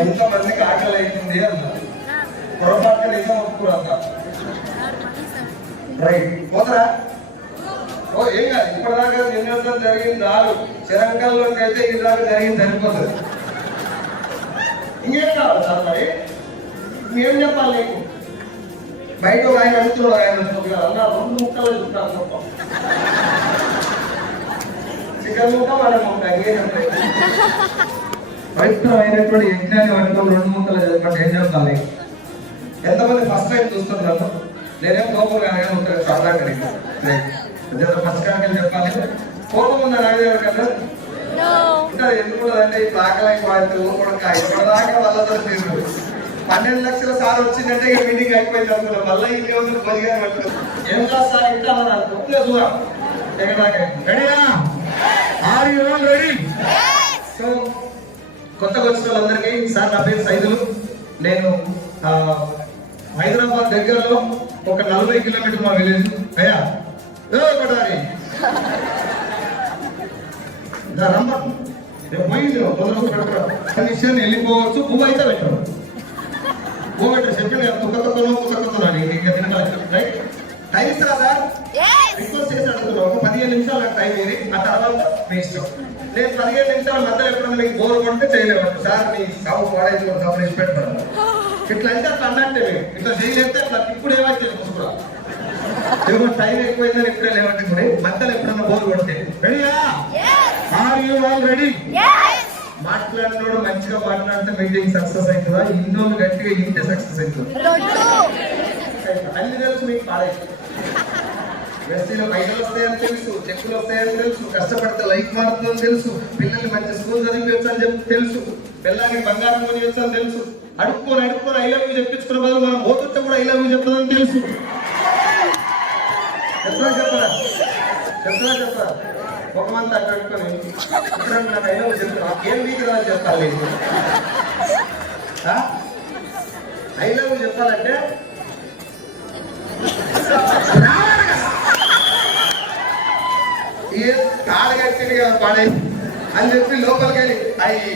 ఎంతమందికి ఆకలి అవుతుంది అన్నారు. పొరపాటు నిజం ఒప్పుకురంత రైట్ పోతరా. ఓ ఏం కాదు, ఇప్పటిదాకా నిన్నర్థం జరిగింది రాదు. చిరంగంలోకి అయితే ఇలాగా జరిగింది సరిపోతుంది. ఇంకేం కావాలి సార్ మరి? ఇంకేం చెప్పాలి నీకు? బయట ఒక ఆయన అడుగుతున్నాడు, ఆయన అన్న 2 ముక్కలు చూస్తాను మొత్తం చికెన్ ముక్క మన ముక్క ఇంకేంటే పవిత్రమైనటువంటి యజ్ఞాన్ని వండుకొని 2 ముక్కలు చదవమంటే ఏం చెప్తాను? ఎంతమంది ఫస్ట్ టైం చూస్తున్నారు? నేనేం కోపం కానీ ఉంటుంది సరదా కలిగి ఫస్ట్ కాకని చెప్పాలి. కోపం ఉందా నా దగ్గర కదా? ఇంకా ఎందుకు అంటే ఈ ఆకలి కూడా ఇప్పటిదాకా వాళ్ళతో 12 లక్షల సార్ వచ్చిందంటే ఈ మీటింగ్ అయిపోయింది అనుకున్నాం. మళ్ళీ ఈ రోజులు 15 పడుతుంది. ఏం కాదు సార్ ఇంకా రెడీ. సో కొత్తగా వచ్చిన వాళ్ళందరికీ సార్ నా పేరు సైదులు. నేను హైదరాబాద్ దగ్గరలో ఒక 40 కిలోమీటర్ మా విలేజ్. అయ్యా కొట్టాలి రమ్మ రేపు పోయింది తొందరగా పెట్టడం కనీసం వెళ్ళిపోవచ్చు. పువ్వు అయితే పెట్టడం పువ్వు పెట్టరు చెప్పండి. రైట్ టైం ఇస్తారా సార్? రిక్వెస్ట్ చేసి అడుగుతున్నాం. ఒక 15 నిమిషాలు నాకు టైం ఇది. ఆ తర్వాత మీ ఇష్టం. నేను 15 నిమిషాల మధ్యలో ఎప్పుడన్నా మీకు బోర్ కొడితే చేయలేము సార్. మీ సాగు పాడైతే కూడా సపరేట్ పెడతారు. ఇట్లా అంటే అట్లా అన్నట్టే మేము ఇట్లా చేయలేస్తే అట్లా ఇప్పుడు ఏమైతే కూడా ఏమో టైం ఎక్కువైందని ఇప్పుడే లేవంటే కూడా మధ్యలో ఎప్పుడన్నా బోర్ కొడితే రెడీయా? Are you all ready? మాట్లాడినోడు మంచిగా మాట్లాడితే మీటింగ్ సక్సెస్ అవుతుందా? ఇన్నోళ్ళు గట్టిగా ఇంటే సక్సెస్ అవుతుంది. అన్ని తెలుసు మీకు పాడైతే ఎస్టీలో పైసలు వస్తాయని తెలుసు, చెక్కులు వస్తాయని తెలుసు, కష్టపడితే లైఫ్ మారుతుందని తెలుసు, పిల్లల్ని మంచి స్కూల్ చదివించు అని చెప్పి తెలుసు, పిల్లలకి బంగారం కొనియొచ్చు అని తెలుసు, అడుక్కొని ఐ లవ్ యూ చెప్పించుకున్న బదులు మనం పోతుంటే కూడా ఐ లవ్ యూ చెప్తుందని తెలుసు. చెప్పరా ఒక మంది అక్కడ పెట్టుకొని ఇప్పుడు నాకు ఐ లవ్ యూ చెప్తున్నా ఏం వీక్ రా చెప్పాలి. ఐ లవ్ యూ చెప్పాలంటే కాడు కట్టింది కదా పాడే అని చెప్పి లోపలికి వెళ్ళి అయ్యి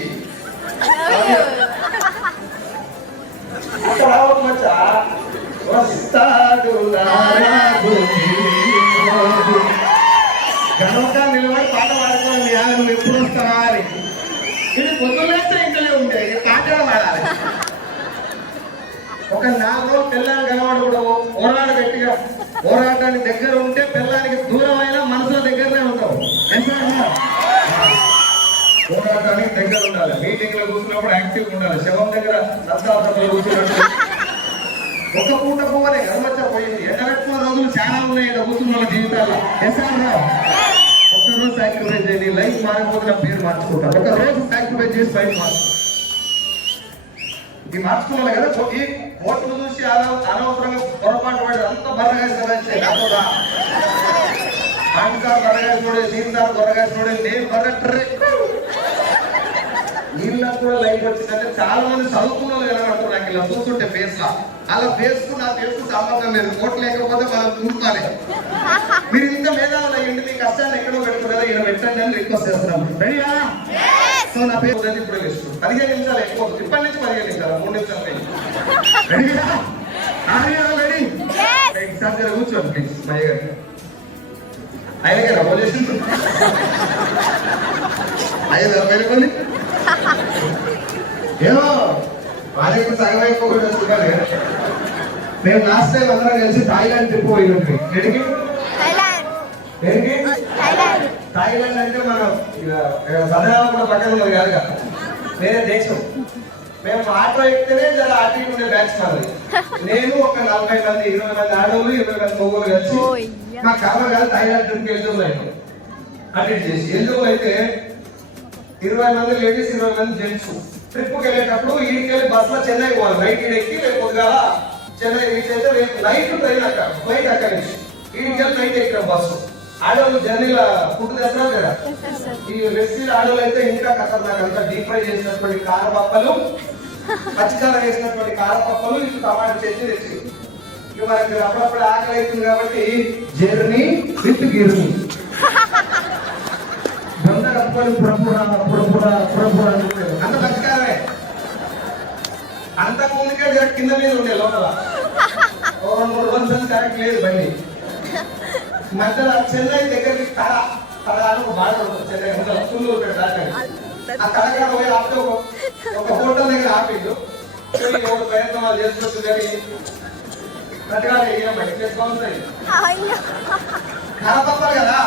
వస్తాడు గనక నిలబడి పాట పాడుకోండి. నువ్వు ఎప్పుడు వస్తావా అని ఇది పొద్దున్నేస్తే ఇంటనే ఉంటే పాట పాడాలి. ఒక 4 రోజులు పిల్లలు కనబడకూడదు. పోరాడు గట్టిగా పోరాటానికి దగ్గర ఉంటే పిల్లలకి దూరం అయినా మనసులో దగ్గరనే ఉంటావు. పోరాటానికి దగ్గర ఉండాలి. మీటింగ్ లో కూర్చున్నప్పుడు యాక్టివ్ ఉండాలి. శవం దగ్గర రథాసభలో కూర్చున్నట్టు ఒక పూట పోవాలి. గర్వచ్చ పోయింది. ఎండబెట్టుకున్న రోజులు చాలా ఉన్నాయి కూర్చున్న వాళ్ళ జీవితాల్లో. ఒక్కరోజు సాక్రిఫైస్ చేయండి. లైఫ్ మారిపోతున్న పేరు మార్చుకుంటారు. ఒక రోజు సాక్రిఫైస్ చేసి లైఫ్ మార్చుకుంటారు. ఇది మార్చుకోవాలి కదా. ఈ ఓట్లు చూసి అనవసరంగా పొరపాటు పడి అంత బర్రగా ఆంకారు బర్రగా చూడే, దీనిదారు బర్రగా చూడే, నేను బర్రట్రే నీళ్ళకు కూడా లైఫ్ వచ్చిందంటే చాలా మంది చదువుకున్న వాళ్ళు కనబడుతున్నారు. నాకు ఇలా చూస్తుంటే ఫేస్ లా అలా ఫేస్ కు నా ఫేస్ కు సంబంధం లేదు. ఓట్లు లేకపోతే మనం చూడాలి. మీరు ఇంత మేధావులు అయ్యండి. మీ కష్టాన్ని ఎక్కడో పెట్టుకున్నారా ఇక్కడ పెట్టండి అని రిక్వెస్ట్ చేస్తున్నాం. రెడీయా? సో నా పేరు ఇప్పుడు వేస్తుంది 15 నిమిషాలు ఎక్కువ. ఇప్పటి నుంచి 15 నిమిషాలు 3 నిమిషాలు రెడీగా రెడీ సార్ గారు కూర్చోండి ప్లీజ్. మయ్య గారు ఆయన గారు అమలు చేసింది అయ్యా వెళ్ళిపోండి. ఏమో వాళ్ళకి సగం అయిపోకుండా చూడాలి. మేము లాస్ట్ టైం అందరం కలిసి థాయిలాండ్ ట్రిప్ పోయినట్టు. ఎడికి థాయిలాండ్ అంటే మనం సదనాలు కూడా పక్కన ఉన్నది కాదు కదా, వేరే దేశం. మేము ఆటో ఎక్కితేనే జర అటు ఇటు ఉండే బ్యాచ్ మాది. నేను ఒక 40 మంది 20 మంది ఆడవాళ్ళు 20 మంది మొగోళ్ళు కలిసి మా కావాలి కాదు థాయిలాండ్ ట్రిప్కి వెళ్తున్నాం. అటు ఇటు చేసి ఎందుకు అయితే 20 మంది లేడీస్ 20 మంది జెంట్స్ ట్రిప్కి వెళ్ళేటప్పుడు ఈడికెళ్ళి బస్సులో చెన్నై పోవాలి. నైట్ ఈడెక్కి రేపు పొద్దుగాల చెన్నై రీచ్ అయితే రేపు నైట్ ట్రైన్ అక్కడ ఫ్లైట్ అక్కడి నుంచి ఈడికెళ్ళి నైట్ ఎక్కిన బస్సు. ఆడవాళ్ళు జర్నీలో ఫుడ్ తెస్తాం కదా. ఈ రెసిపీ ఆడవాళ్ళు అయితే ఇంకా ఖతర్నాక్. అంతా డీప్ ఫ్రై చేసినటువంటి కారపప్పలు, పచ్చికారం వేసినటువంటి కారపప్పలు, ఇది టమాటా చేసి రెసిపీ. ఇక మనకి అప్పుడప్పుడు ఆకలి అవుతుంది కాబట్టి జర్నీ విత్ గిర్నీ. పట్టుకొని పురపుర అంత పరిష్కారమే. అంతకు ముందుకే కింద మీద ఉండే లోపల 2-3 రోజులు కరెక్ట్ లేదు బండి. మధ్యలో చెన్నై దగ్గరికి తడగాని ఒక బాధ ఉంటుంది. చెన్నై ఫుల్ ఉంటాడు దాకా ఆ తడగా పోయి ఆపితే ఒక హోటల్ దగ్గర ఆపిండు. ఒక ప్రయత్నం వాళ్ళు చేసుకోవచ్చు కానీ గట్టిగా బయట చేసుకోవాలి తప్పదు కదా.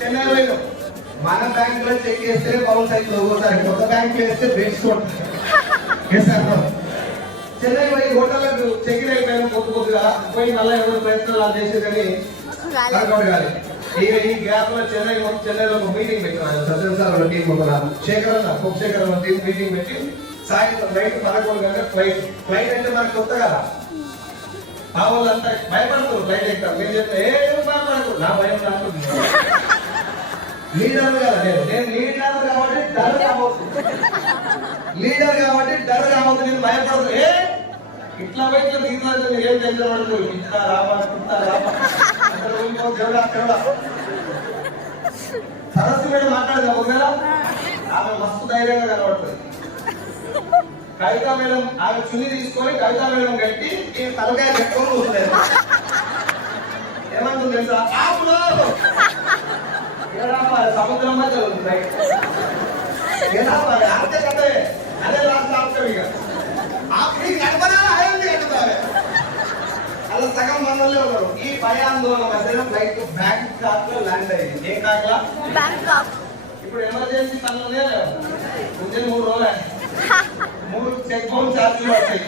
చెన్నై పోయినాం. మన బ్యాంక్ లో చెక్ చేస్తే బౌన్స్ అవుతుంది. ఒకసారి కొత్త బ్యాంక్ వేస్తే బెస్ట్ చెన్నై పోయి హోటల్ చెక్ అయిపోయినా పొద్దుగా పోయి మళ్ళీ ఎవరు ప్రయత్నాలు చేసే కానీ కాదు. ఈ గ్యాప్ లో చెన్నైలో ఒక మీటింగ్ పెట్టినారు. సత్యం సార్ వాళ్ళ టీం శేఖర్ టీం మీటింగ్ పెట్టి సాయంత్రం నైట్ 11 గంటలకు ఫ్లైట్ అంటే మనకు కొత్త కదా. ఆ వాళ్ళంతా భయపడుతున్నారు ఫ్లైట్ ఎక్కుతారు. నేను చెప్తే ఏం భయపడకు, నా భయం నాకు లీడర్ కదా. నేను లీడర్ కాబట్టి డర్ కావద్దు నేను భయపడదు. ఇట్లా బయట దిగుతుంది మీరు ఏం టెన్షన్ పడదు. ఇట్లా రాబా సరస్సు మీద మాట్లాడదు ఒకవేళ ఆమె మస్తు ధైర్యంగా కనబడుతుంది. కవితా మేడం ఆమె చున్ని తీసుకొని కవితా మేడం కట్టి ఈ తలకాయ పెట్టుకొని కూర్చుంటారు. ఏమంటుంది తెలుసా? సముద్రం మధ్య ఉంది అదే లాస్ట్ ఆప్షన్. ఇక అలా సగం మనలో ఉన్నారు. ఈ భయాందోళన మధ్యలో ఫ్లైట్ బ్యాంకాక్ లో ల్యాండ్ అయింది. ఏ కాక్లా? ఇప్పుడు ఎమర్జెన్సీ పనులనే ముందే 3 రోజులు 3 చెక్ బౌన్స్ ఛార్జీలు వస్తాయి.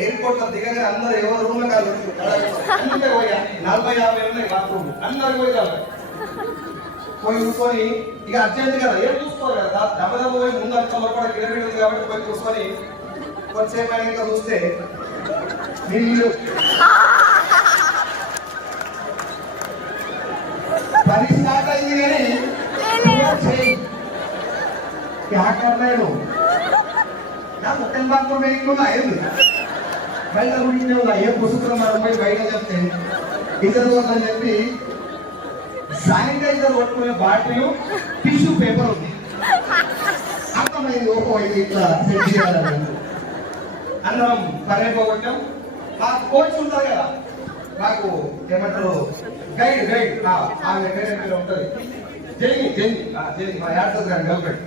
ఎయిర్పోర్ట్ లో దిగగా అందరూ ఎవరు రూమ్ లో కాదు 40-50 ఉన్నాయి బాత్రూమ్. అందరు పోయి కూర్చొని ఇక అర్జెంట్ కదా ఏం చూసుకోవాలి కదా. దెబ్బ పోయి ముందు అర్థంలో కూడా కిలోమీటర్ ఉంది కాబట్టి పోయి కూర్చొని కొంచెంసేపు అయినా చూస్తే నీళ్ళు పని స్టార్ట్ అయింది కానీ బయట గురించి ఏ పుస్తకం మనం పోయి బయట చెప్తే ఇతరు అని చెప్పి శానిటైజర్ పట్టుకునే బాటిల్ టిష్యూ పేపర్ ఉంది. అర్థమైంది ఓహో ఇది ఇట్లా సెట్ చేయాలని. అన్నం పరైపోగొట్టాం. మాకు కోచ్ ఉంటుంది కదా, మాకు ఏమంటారు గైడ్ ఆమె పేరు ఉంటుంది జైని మా యాడ్స్ గారి గర్ల్ఫ్రెండ్.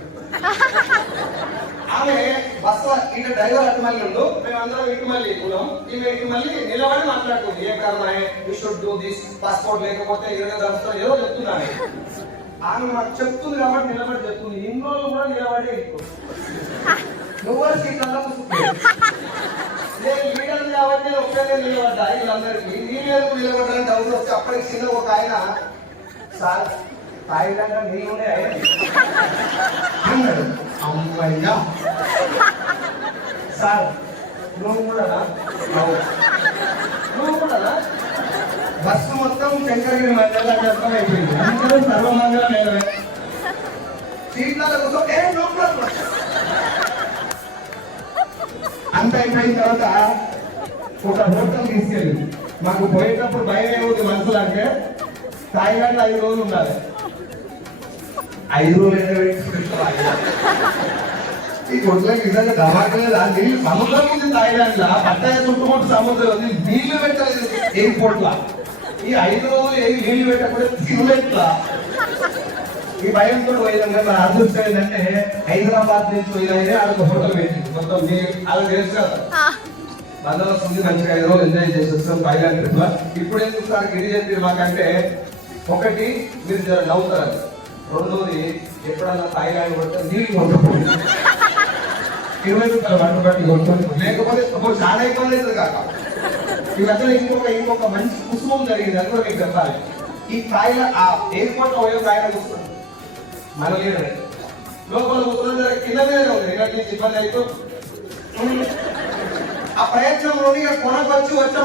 ఆమె బస్సు ఇటు డ్రైవర్ అటు మళ్ళీ ఉండు, మేమందరం ఇటు మళ్ళీ ఉన్నాం. ఈమె ఇటు మళ్ళీ నిలబడి మాట్లాడుతుంది. ఏ కారణం you should do this, passport లేకపోతే ఏదో చెప్తున్నాను. ఆమె మాకు చెప్తుంది కాబట్టి నిలబడి చెప్తుంది. ఇన్ని రోజులు కూడా నిలబడే నువ్వు సీట్లలో నేను లీడర్ కాబట్టి ఒక్కనే నిలబడ్డా. వీళ్ళందరికీ నీళ్ళు నిలబడ్డాలని డౌట్ వస్తే అప్పటికి చిన్న ఒక ఆయన సార్ తాయిలంగా నీళ్ళనే అన్నాడు. అమ్మయ్యా సార్ నువ్వు కూడా బస్సు మొత్తం శంకరగిరి మధ్యలో అయిపోయింది. అందరూ సర్వమంగళం నిలవే సీట్లలో కూర్చొని అంత అయిపోయిన తర్వాత ఒక హోటల్ తీసుకెళ్ళి మాకు పోయేటప్పుడు భయం ఏముంది మనసులో అంటే థాయిలాండ్ 5 రోజులు ఉండాలి. 5 రోజులు ఈ కొట్లకి నిజంగా దమాకలేదు. నీళ్ళు సముద్రం ఉంది థాయిలాండ్ లా, పట్టాయ చుట్టుముట్టు సముద్రం ఉంది, నీళ్లు పెట్టలేదు ఎయిర్పోర్ట్ లా. ఈ 5 రోజులు నీళ్లు పెట్టకపోతే తిరువెట్లా ఈ భయంతో పోయినాం. మన అదృష్టం ఏంటంటే హైదరాబాద్ నుంచి పోయినా ఆడొక హోటల్ పెట్టింది. మొత్తం అలా తెలుసు కదా, బందోబస్తు ఉంది, మంచిగా 5 రోజులు ఎంజాయ్ చేసి వస్తాం థాయిలాండ్ ట్రిప్ లో. ఇప్పుడు ఎందుకు సార్ గిరి చెప్పారు మాకంటే, ఒకటి మీరు జర నవ్వుతారు, రెండోది ఎప్పుడన్నా థాయిలాండ్ కొడితే నీళ్ళు కొట్టుకోండి, 20 రూపాయలు వంట బట్టి కొట్టుకోండి. లేకపోతే చాలా ఇబ్బంది అవుతుంది కాక. ఈ మధ్యలో ఇంకొక మంచి కుసుమం జరిగింది, అది కూడా మీకు చెప్పాలి. ఈ థాయిలాండ్ ఆ ఎయిర్పోర్ట్ లో పోయే థాయిలాండ్ వస్తుంది మన లీడర్ లోపల కూర్చొని కింద మీద ఉంది. ఇబ్బంది అయితే ఆ ప్రయత్నంలో కొనకు వచ్చి వచ్చే